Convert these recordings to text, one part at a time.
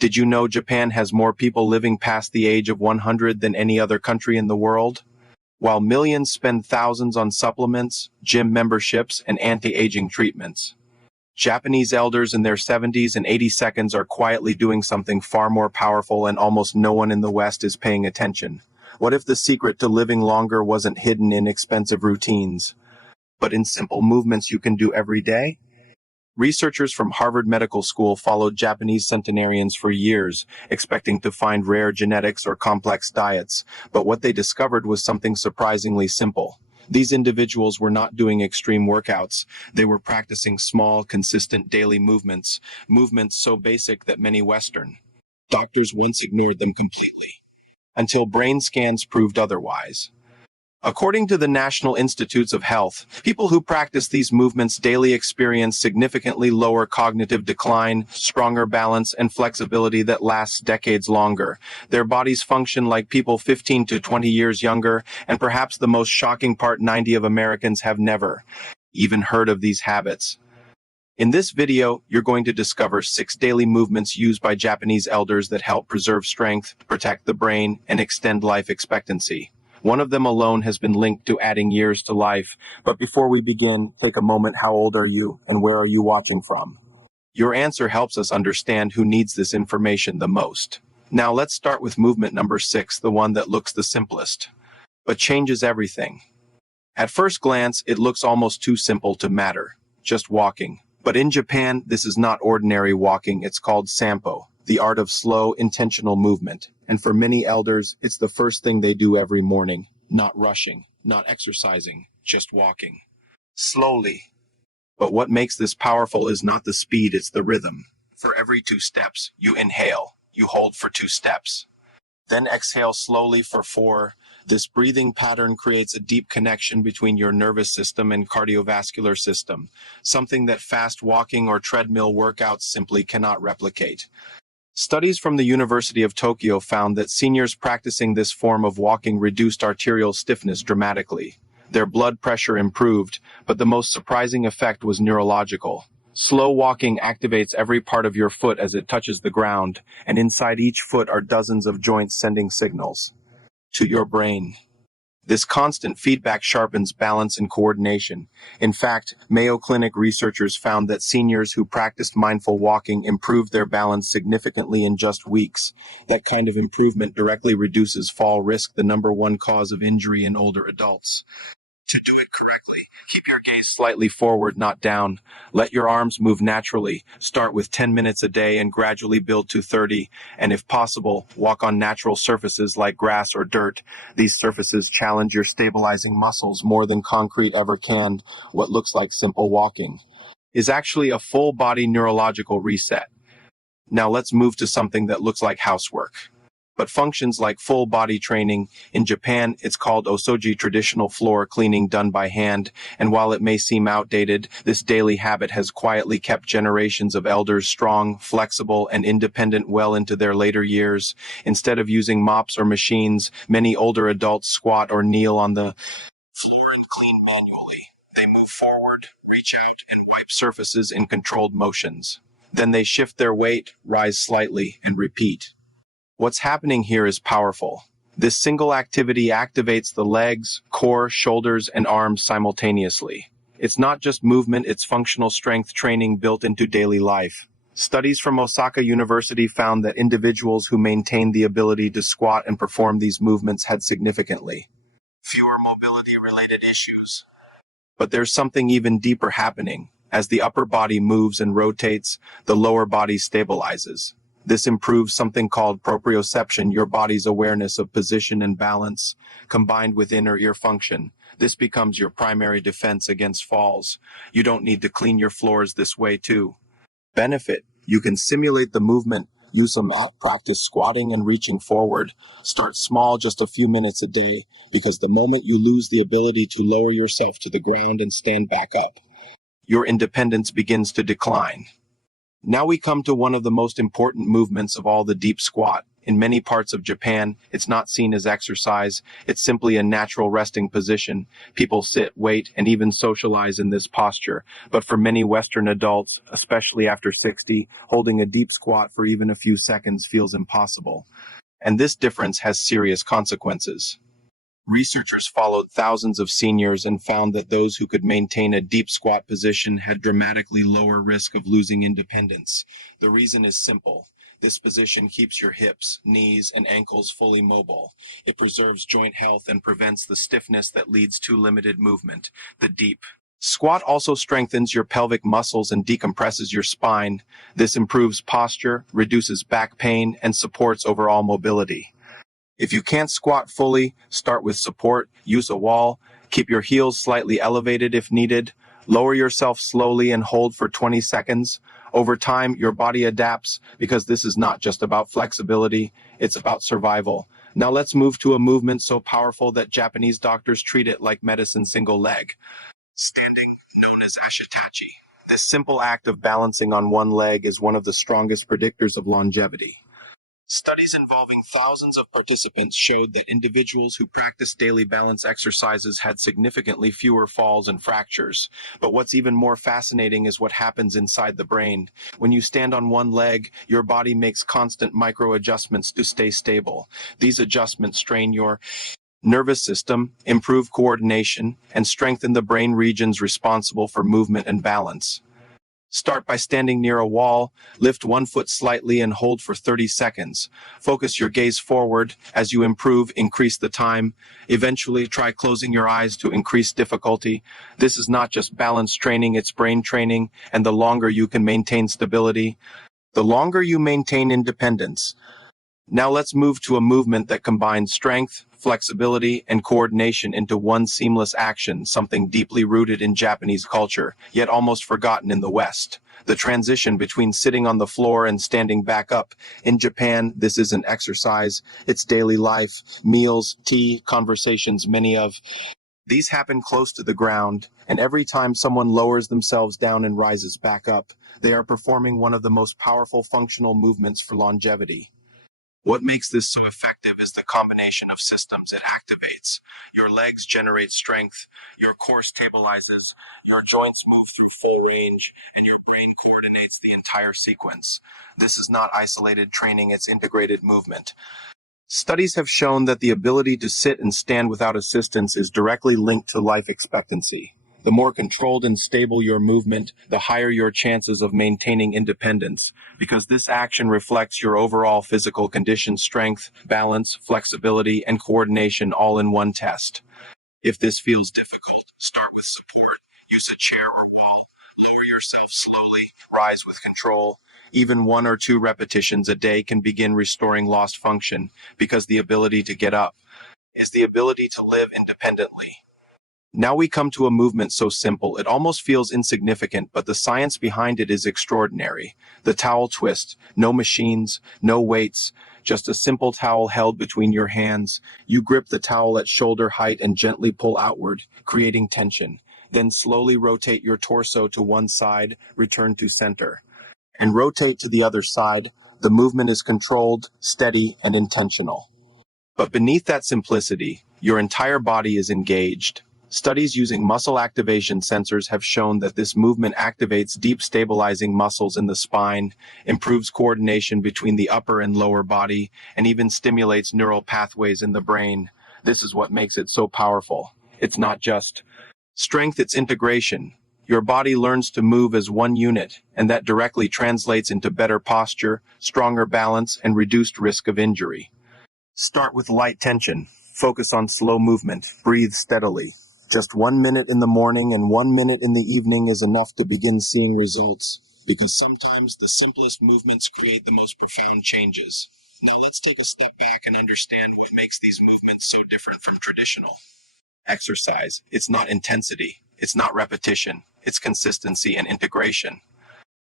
Did you know Japan has more people living past the age of 100 than any other country in the world? While millions spend thousands on supplements, gym memberships, and anti-aging treatments, Japanese elders in their 70s and 80s are quietly doing something far more powerful, and almost no one in the West is paying attention. What if the secret to living longer wasn't hidden in expensive routines, but in simple movements you can do every day? Researchers from Harvard Medical School followed Japanese centenarians for years, expecting to find rare genetics or complex diets, but what they discovered was something surprisingly simple. These individuals were not doing extreme workouts. They were practicing small, consistent daily movements so basic that many Western doctors once ignored them completely, until brain scans proved otherwise. According to the National Institutes of Health, people who practice these movements daily experience significantly lower cognitive decline, stronger balance, and flexibility that lasts decades longer. Their bodies function like people 15 to 20 years younger, and perhaps the most shocking part, 90% of Americans have never even heard of these habits. In this video, you're going to discover 6 daily movements used by Japanese elders that help preserve strength, protect the brain, and extend life expectancy. One of them alone has been linked to adding years to life. But before we begin, take a moment. How old are you, and where are you watching from? Your answer helps us understand who needs this information the most. Now let's start with movement number 6, the one that looks the simplest, but changes everything. At first glance, it looks almost too simple to matter, just walking. But in Japan, this is not ordinary walking. It's called Sampo, the art of slow, intentional movement. And for many elders, it's the first thing they do every morning. Not rushing, not exercising, just walking. Slowly. But what makes this powerful is not the speed, it's the rhythm. For every 2 steps, you inhale. You hold for 2 steps. Then exhale slowly for 4. This breathing pattern creates a deep connection between your nervous system and cardiovascular system, something that fast walking or treadmill workouts simply cannot replicate. Studies from the University of Tokyo found that seniors practicing this form of walking reduced arterial stiffness dramatically. Their blood pressure improved, but the most surprising effect was neurological. Slow walking activates every part of your foot as it touches the ground, and inside each foot are dozens of joints sending signals to your brain. This constant feedback sharpens balance and coordination. In fact, Mayo Clinic researchers found that seniors who practiced mindful walking improved their balance significantly in just weeks. That kind of improvement directly reduces fall risk, the #1 cause of injury in older adults. To do it correctly, keep your gaze slightly forward, not down. Let your arms move naturally. Start with 10 minutes a day and gradually build to 30. And if possible, walk on natural surfaces like grass or dirt. These surfaces challenge your stabilizing muscles more than concrete ever can. What looks like simple walking is actually a full-body neurological reset. Now let's move to something that looks like housework, but functions like full-body training. In Japan, it's called Osoji, traditional floor cleaning done by hand, and while it may seem outdated, this daily habit has quietly kept generations of elders strong, flexible, and independent well into their later years. Instead of using mops or machines, many older adults squat or kneel on the floor and clean manually. They move forward, reach out, and wipe surfaces in controlled motions. Then they shift their weight, rise slightly, and repeat. What's happening here is powerful. This single activity activates the legs, core, shoulders, and arms simultaneously. It's not just movement, it's functional strength training built into daily life. Studies from Osaka University found that individuals who maintained the ability to squat and perform these movements had significantly fewer mobility-related issues. But there's something even deeper happening. As the upper body moves and rotates, the lower body stabilizes. This improves something called proprioception, your body's awareness of position and balance, combined with inner ear function. This becomes your primary defense against falls. You don't need to clean your floors this way too. Benefit: you can simulate the movement, use a mat, practice squatting and reaching forward. Start small, just a few minutes a day, because the moment you lose the ability to lower yourself to the ground and stand back up, your independence begins to decline. Now we come to one of the most important movements of all, the deep squat. In many parts of Japan, it's not seen as exercise, it's simply a natural resting position. People sit, wait, and even socialize in this posture. But for many Western adults, especially after 60, holding a deep squat for even a few seconds feels impossible. And this difference has serious consequences. Researchers followed thousands of seniors and found that those who could maintain a deep squat position had dramatically lower risk of losing independence. The reason is simple. This position keeps your hips, knees, and ankles fully mobile. It preserves joint health and prevents the stiffness that leads to limited movement. The deep squat also strengthens your pelvic muscles and decompresses your spine. This improves posture, reduces back pain, and supports overall mobility. If you can't squat fully, start with support, use a wall, keep your heels slightly elevated if needed, lower yourself slowly and hold for 20 seconds. Over time, your body adapts because this is not just about flexibility, it's about survival. Now let's move to a movement so powerful that Japanese doctors treat it like medicine single leg. Standing, known as ashitachi. This simple act of balancing on one leg is one of the strongest predictors of longevity. Studies involving thousands of participants showed that individuals who practiced daily balance exercises had significantly fewer falls and fractures. But what's even more fascinating is what happens inside the brain. When you stand on one leg, your body makes constant micro adjustments to stay stable. These adjustments strain your nervous system, improve coordination, and strengthen the brain regions responsible for movement and balance. Start by standing near a wall, lift one foot slightly and hold for 30 seconds. Focus your gaze forward. As you improve, increase the time. Eventually, try closing your eyes to increase difficulty. This is not just balance training, it's brain training, and the longer you can maintain stability, the longer you maintain independence. Now let's move to a movement that combines strength, flexibility, and coordination into one seamless action, something deeply rooted in Japanese culture, yet almost forgotten in the West. The transition between sitting on the floor and standing back up. In Japan, this isn't exercise, it's daily life, meals, tea, conversations, many of these happen close to the ground, and every time someone lowers themselves down and rises back up, they are performing one of the most powerful functional movements for longevity. What makes this so effective is the combination of systems it activates. Your legs generate strength, your core stabilizes, your joints move through full range, and your brain coordinates the entire sequence. This is not isolated training, it's integrated movement. Studies have shown that the ability to sit and stand without assistance is directly linked to life expectancy. The more controlled and stable your movement, the higher your chances of maintaining independence, because this action reflects your overall physical condition, strength, balance, flexibility, and coordination all in one test. If this feels difficult, start with support. Use a chair or wall. Lower yourself slowly. Rise with control. Even 1 or 2 repetitions a day can begin restoring lost function, because the ability to get up is the ability to live independently. Now we come to a movement so simple it almost feels insignificant, but the science behind it is extraordinary. The towel twist. No machines, no weights, just a simple towel held between your hands. You grip the towel at shoulder height and gently pull outward, creating tension. Then slowly rotate your torso to one side, return to center, and rotate to the other side. The movement is controlled, steady, and intentional. But beneath that simplicity, your entire body is engaged. Studies using muscle activation sensors have shown that this movement activates deep stabilizing muscles in the spine, improves coordination between the upper and lower body, and even stimulates neural pathways in the brain. This is what makes it so powerful. It's not just strength, it's integration. Your body learns to move as one unit, and that directly translates into better posture, stronger balance, and reduced risk of injury. Start with light tension. Focus on slow movement. Breathe steadily. Just 1 minute in the morning and 1 minute in the evening is enough to begin seeing results, because sometimes the simplest movements create the most profound changes. Now let's take a step back and understand what makes these movements so different from traditional exercise. It's not intensity, it's not repetition, it's consistency and integration.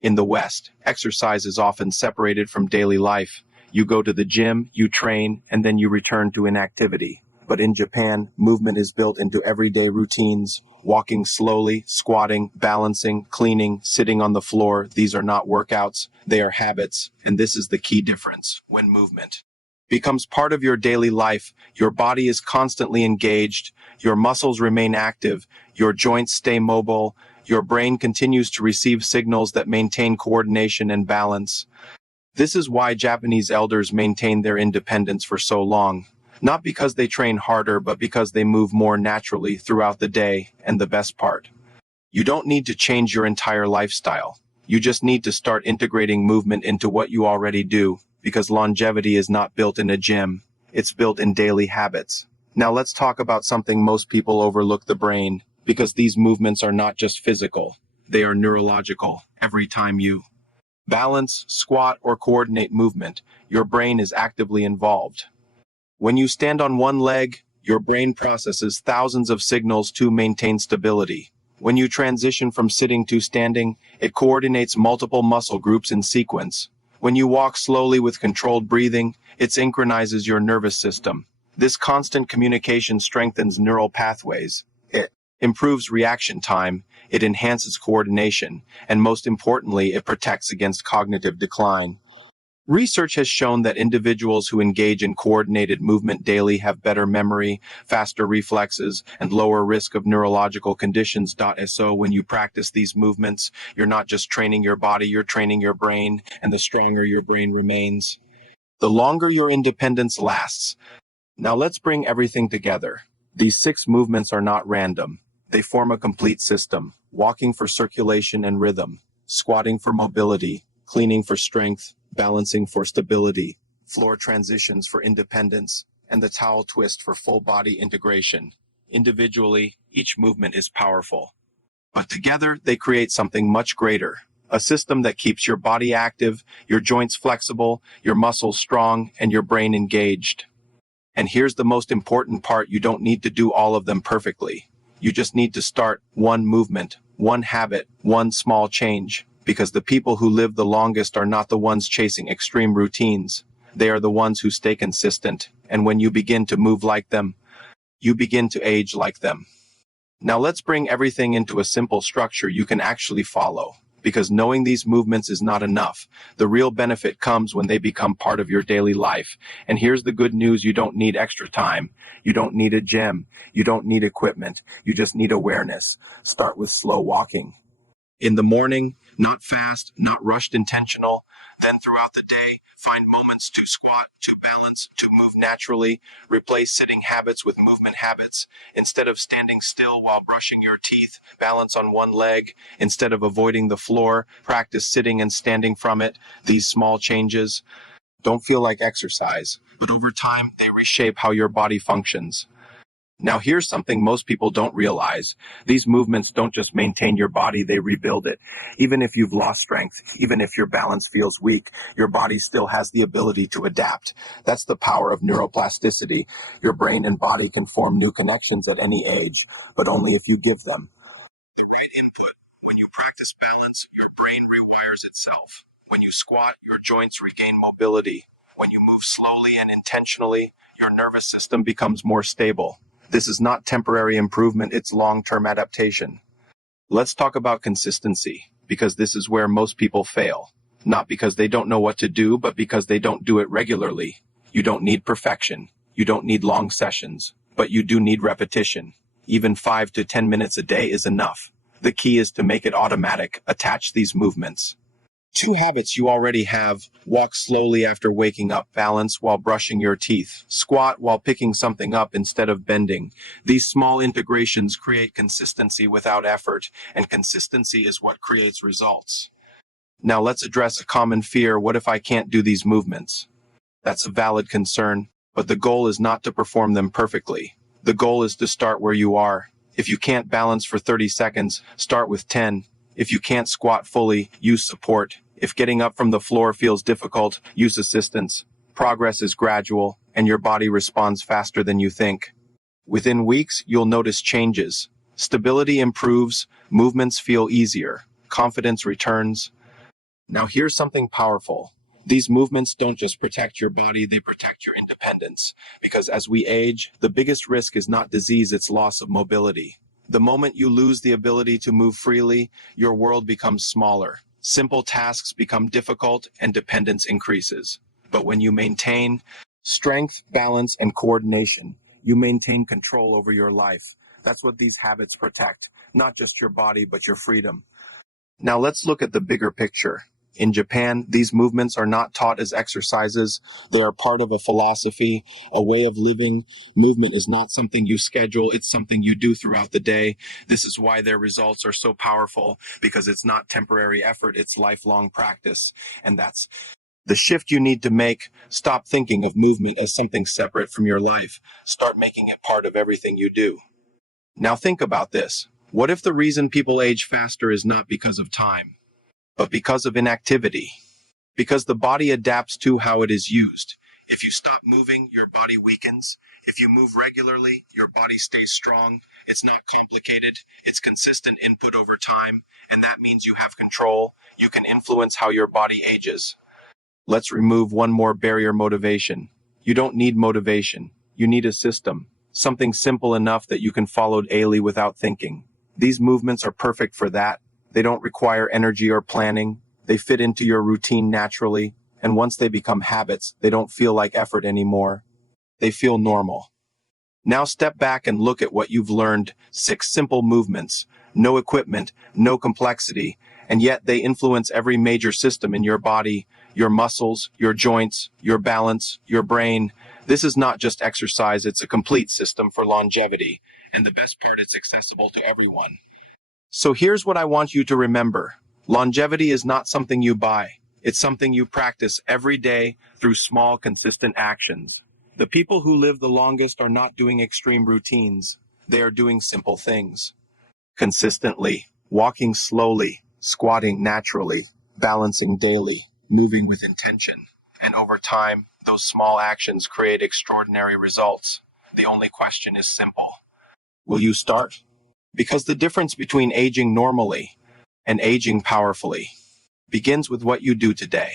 In the West, exercise is often separated from daily life. You go to the gym, you train, and then you return to inactivity. But in Japan, movement is built into everyday routines. Walking slowly, squatting, balancing, cleaning, sitting on the floor, these are not workouts, they are habits. And this is the key difference: when movement becomes part of your daily life. Your body is constantly engaged, your muscles remain active, your joints stay mobile, your brain continues to receive signals that maintain coordination and balance. This is why Japanese elders maintain their independence for so long. Not because they train harder, but because they move more naturally throughout the day, and the best part. You don't need to change your entire lifestyle. You just need to start integrating movement into what you already do, because longevity is not built in a gym. It's built in daily habits. Now let's talk about something most people overlook: the brain, because these movements are not just physical. They are neurological. Every time you balance, squat, or coordinate movement, your brain is actively involved. When you stand on one leg, your brain processes thousands of signals to maintain stability. When you transition from sitting to standing, it coordinates multiple muscle groups in sequence. When you walk slowly with controlled breathing, it synchronizes your nervous system. This constant communication strengthens neural pathways. It improves reaction time, it enhances coordination, and most importantly, it protects against cognitive decline. Research has shown that individuals who engage in coordinated movement daily have better memory, faster reflexes, and lower risk of neurological conditions. So when you practice these movements, you're not just training your body, you're training your brain, and the stronger your brain remains, the longer your independence lasts. Now let's bring everything together. These 6 movements are not random. They form a complete system: walking for circulation and rhythm, squatting for mobility, cleaning for strength, balancing for stability, floor transitions for independence, and the towel twist for full body integration. Individually, each movement is powerful, but together they create something much greater: a system that keeps your body active, your joints flexible, your muscles strong, and your brain engaged. And here's the most important part: you don't need to do all of them perfectly. You just need to start one movement, one habit, one small change. Because the people who live the longest are not the ones chasing extreme routines. They are the ones who stay consistent. And when you begin to move like them, you begin to age like them. Now let's bring everything into a simple structure you can actually follow. Because knowing these movements is not enough. The real benefit comes when they become part of your daily life. And here's the good news: you don't need extra time. You don't need a gym. You don't need equipment. You just need awareness. Start with slow walking. In the morning, not fast, not rushed, intentional. Then throughout the day, find moments to squat, to balance, to move naturally. Replace sitting habits with movement habits. Instead of standing still while brushing your teeth, balance on one leg. Instead of avoiding the floor, practice sitting and standing from it. These small changes don't feel like exercise, but over time, they reshape how your body functions. Now here's something most people don't realize. These movements don't just maintain your body, they rebuild it. Even if you've lost strength, even if your balance feels weak, your body still has the ability to adapt. That's the power of neuroplasticity. Your brain and body can form new connections at any age, but only if you give them the right input. When you practice balance, your brain rewires itself. When you squat, your joints regain mobility. When you move slowly and intentionally, your nervous system becomes more stable. This is not temporary improvement, it's long-term adaptation. Let's talk about consistency, because this is where most people fail. Not because they don't know what to do, but because they don't do it regularly. You don't need perfection. You don't need long sessions, but you do need repetition. Even 5 to 10 minutes a day is enough. The key is to make it automatic. Attach these movements 2 habits you already have: walk slowly after waking up, balance while brushing your teeth, squat while picking something up instead of bending. These small integrations create consistency without effort, and consistency is what creates results. Now let's address a common fear: what if I can't do these movements? That's a valid concern, but the goal is not to perform them perfectly. The goal is to start where you are. If you can't balance for 30 seconds, start with 10. If you can't squat fully, use support. If getting up from the floor feels difficult, use assistance. Progress is gradual, and your body responds faster than you think. Within weeks, you'll notice changes. Stability improves, movements feel easier, confidence returns. Now here's something powerful. These movements don't just protect your body, they protect your independence. Because as we age, the biggest risk is not disease, it's loss of mobility. The moment you lose the ability to move freely, your world becomes smaller. Simple tasks become difficult and dependence increases. But when you maintain Strength, balance, and coordination. You maintain control over your life. That's what these habits protect, not just your body, but your freedom. Now let's look at the bigger picture. In Japan, these movements are not taught as exercises. They are part of a philosophy, a way of living. Movement is not something you schedule, it's something you do throughout the day. This is why their results are so powerful, because it's not temporary effort, it's lifelong practice. And that's the shift you need to make. Stop thinking of movement as something separate from your life. Start making it part of everything you do. Now think about this. What if the reason people age faster is not because of time, but because of inactivity? Because the body adapts to how it is used. If you stop moving, your body weakens. If you move regularly, your body stays strong. It's not complicated. It's consistent input over time, and that means you have control. You can influence how your body ages. Let's remove one more barrier: motivation. You don't need motivation. You need a system. Something simple enough that you can follow daily without thinking. These movements are perfect for that. They don't require energy or planning. They fit into your routine naturally. And once they become habits, they don't feel like effort anymore. They feel normal. Now step back and look at what you've learned. 6 simple movements. No equipment, no complexity. And yet they influence every major system in your body, your muscles, your joints, your balance, your brain. This is not just exercise, it's a complete system for longevity. And the best part, it's accessible to everyone. So here's what I want you to remember. Longevity is not something you buy. It's something you practice every day through small, consistent actions. The people who live the longest are not doing extreme routines. They are doing simple things. Consistently, walking slowly, squatting naturally, balancing daily, moving with intention. And over time, those small actions create extraordinary results. The only question is simple. Will you start? Because the difference between aging normally and aging powerfully begins with what you do today.